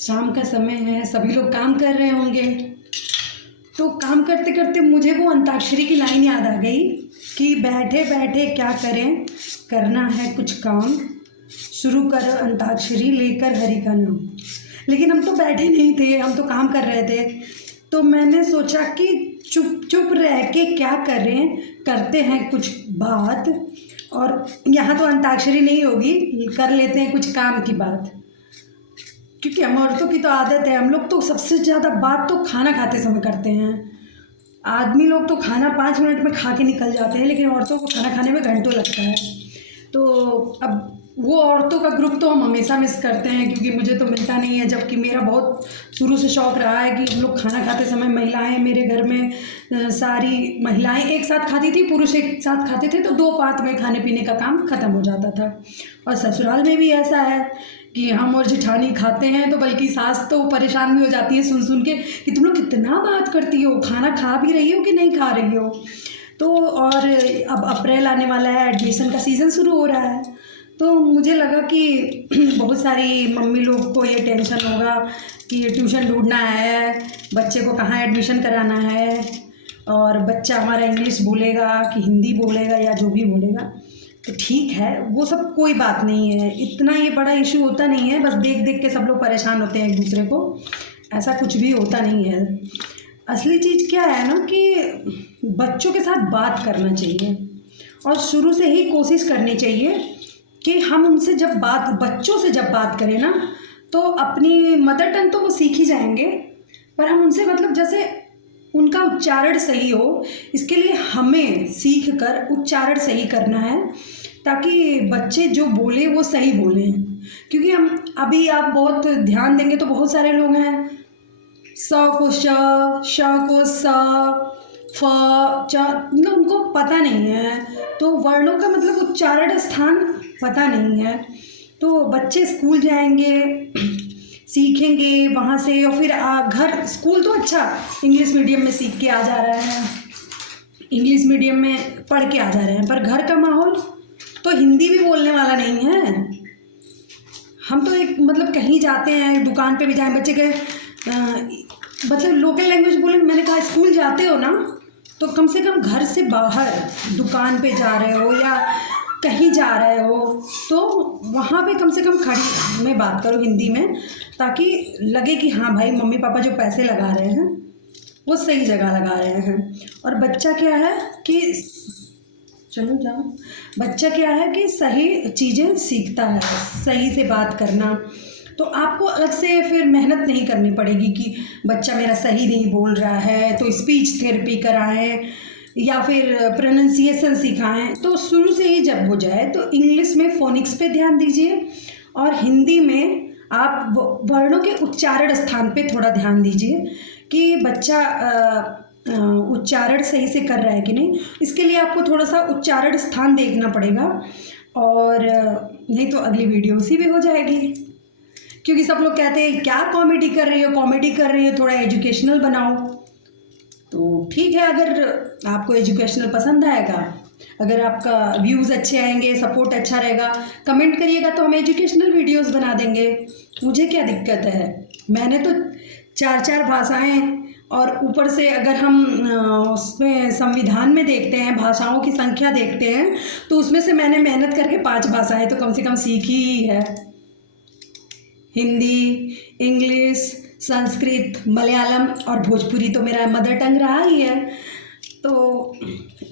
शाम का समय है, सभी लोग काम कर रहे होंगे। तो काम करते करते मुझे वो अंताक्षरी की लाइन याद आ गई कि बैठे बैठे क्या करें, करना है कुछ काम, शुरू कर अंताक्षरी लेकर हरि का नाम। लेकिन हम तो बैठे नहीं थे, हम तो काम कर रहे थे। तो मैंने सोचा कि चुप चुप रह के क्या करें, करते हैं कुछ बात। और यहाँ तो अंताक्षरी नहीं होगी, कर लेते हैं कुछ काम की बात। क्योंकि हम औरतों की तो आदत है, हम लोग तो सबसे ज़्यादा बात तो खाना खाते समय करते हैं। आदमी लोग तो खाना 5 मिनट में खा के निकल जाते हैं, लेकिन औरतों को खाना खाने में घंटों लगता है। तो अब वो औरतों का ग्रुप तो हम हमेशा मिस करते हैं, क्योंकि मुझे तो मिलता नहीं है। जबकि मेरा बहुत शुरू से शौक़ रहा है कि हम लोग खाना खाते समय महिलाएं, मेरे घर में सारी महिलाएं एक साथ खाती थी, पुरुष एक साथ खाते थे, तो 2 पात में खाने पीने का काम ख़त्म हो जाता था। और ससुराल में भी ऐसा है कि हम और जेठानी खाते हैं, तो बल्कि सास तो परेशान भी हो जाती है सुन सुन के कि तुम लोग कितना बात करती हो, खाना खा भी रही हो कि नहीं खा रही हो। तो और अब अप्रैल आने वाला है, एडमिशन का सीज़न शुरू हो रहा है। तो मुझे लगा कि बहुत सारी मम्मी लोग को ये टेंशन होगा कि ट्यूशन ढूंढना है, बच्चे को कहाँ एडमिशन कराना है, और बच्चा हमारा इंग्लिश बोलेगा कि हिंदी बोलेगा या जो भी बोलेगा। तो ठीक है, वो सब कोई बात नहीं है, इतना ये बड़ा इशू होता नहीं है। बस देख देख के सब लोग परेशान होते हैं एक दूसरे को, ऐसा कुछ भी होता नहीं है। असली चीज़ क्या है ना कि बच्चों के साथ बात करना चाहिए, और शुरू से ही कोशिश करनी चाहिए कि हम उनसे जब बच्चों से जब बात करें ना, तो अपनी मदर टंग तो वो सीख ही जाएंगे, पर हम उनसे मतलब जैसे उनका उच्चारण सही हो, इसके लिए हमें सीख कर उच्चारण सही करना है, ताकि बच्चे जो बोले वो सही बोलें। क्योंकि हम अभी आप बहुत ध्यान देंगे तो बहुत सारे लोग हैं, स को श को स, फ च, मतलब उनको पता नहीं है, तो वर्णों का मतलब उच्चारण स्थान पता नहीं है। तो बच्चे स्कूल जाएंगे, सीखेंगे वहाँ से, और फिर घर स्कूल तो अच्छा इंग्लिश मीडियम में सीख के आ जा रहे हैं, इंग्लिश मीडियम में पढ़ के आ जा रहे हैं, पर घर का माहौल तो हिंदी भी बोलने वाला नहीं है। हम तो एक मतलब कहीं जाते हैं, दुकान पे भी जाएं, बच्चे कहे मतलब लोकल लैंग्वेज बोले। मैंने कहा स्कूल जाते हो ना, तो कम से कम घर से बाहर दुकान पे जा रहे हो या कहीं जा रहे हो, तो वहाँ पे कम से कम खड़ी में बात करो हिंदी में, ताकि लगे कि हाँ भाई मम्मी पापा जो पैसे लगा रहे हैं वो सही जगह लगा रहे हैं। और बच्चा क्या है कि चलो जाओ, बच्चा क्या है कि सही चीज़ें सीखता है, सही से बात करना। तो आपको अलग से फिर मेहनत नहीं करनी पड़ेगी कि बच्चा मेरा सही नहीं बोल रहा है तो स्पीच थेरेपी कराएं या फिर प्रोनाउंसिएशन सिखाएं। तो शुरू से ही जब हो जाए तो इंग्लिश में फोनिक्स पे ध्यान दीजिए, और हिंदी में आप वर्णों के उच्चारण स्थान पे थोड़ा ध्यान दीजिए कि बच्चा उच्चारण सही से कर रहा है कि नहीं। इसके लिए आपको थोड़ा सा उच्चारण स्थान देखना पड़ेगा, और नहीं तो अगली वीडियो उसी में हो जाएगी। क्योंकि सब लोग कहते हैं क्या कॉमेडी कर रही हो, कॉमेडी कर रही हो, थोड़ा एजुकेशनल बनाओ। तो ठीक है, अगर आपको एजुकेशनल पसंद आएगा, अगर आपका व्यूज़ अच्छे आएंगे, सपोर्ट अच्छा रहेगा, कमेंट करिएगा तो हम एजुकेशनल वीडियोस बना देंगे। मुझे क्या दिक्कत है, मैंने तो 4 भाषाएं, और ऊपर से अगर हम उसमें संविधान में देखते हैं भाषाओं की संख्या देखते हैं, तो उसमें से मैंने मेहनत करके 5 भाषाएं तो कम से कम सीखी ही है। हिंदी, इंग्लिश, संस्कृत, मलयालम और भोजपुरी तो मेरा मदर टंग रहा ही है। तो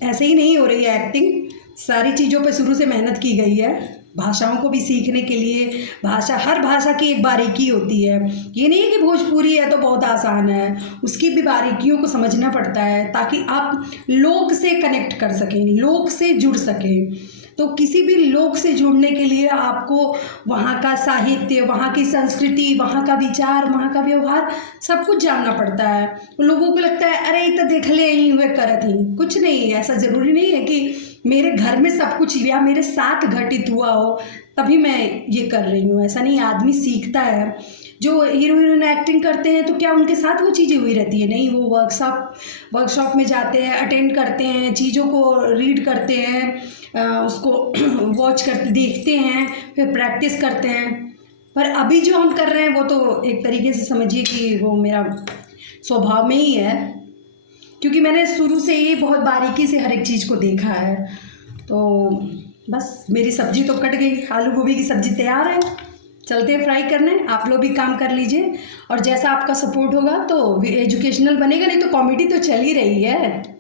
ऐसे ही नहीं हो रही है एक्टिंग, सारी चीज़ों पे शुरू से मेहनत की गई है। भाषाओं को भी सीखने के लिए हर भाषा की एक बारीकी होती है। ये नहीं है कि भोजपुरी है तो बहुत आसान है, उसकी भी बारीकियों को समझना पड़ता है, ताकि आप लोग से कनेक्ट कर सकें, लोग से जुड़ सकें। तो किसी भी लोग से जुड़ने के लिए आपको वहाँ का साहित्य, वहाँ की संस्कृति, वहाँ का विचार, वहाँ का व्यवहार सब कुछ जानना पड़ता है। लोगों को लगता है अरे तो देख ले ही हुए करत ही, कुछ नहीं, ऐसा ज़रूरी नहीं है कि मेरे घर में सब कुछ या मेरे साथ घटित हुआ हो तभी मैं ये कर रही हूँ। ऐसा नहीं, आदमी सीखता है। जो हीरो हीरोइन एक्टिंग करते हैं तो क्या उनके साथ वो चीज़ें हुई रहती है? नहीं, वो वर्कशॉप में जाते हैं, अटेंड करते हैं, चीज़ों को रीड करते हैं, उसको वॉच करते देखते हैं, फिर प्रैक्टिस करते हैं। पर अभी जो हम कर रहे हैं वो तो एक तरीके से समझिए कि वो मेरा स्वभाव में ही है, क्योंकि मैंने शुरू से ही बहुत बारीकी से हर एक चीज़ को देखा है। तो बस मेरी सब्ज़ी तो कट गई, आलू गोभी की सब्ज़ी तैयार है, चलते हैं फ्राई करने। आप लोग भी काम कर लीजिए, और जैसा आपका सपोर्ट होगा तो एजुकेशनल बनेगा, नहीं तो कॉमेडी तो चल ही रही है।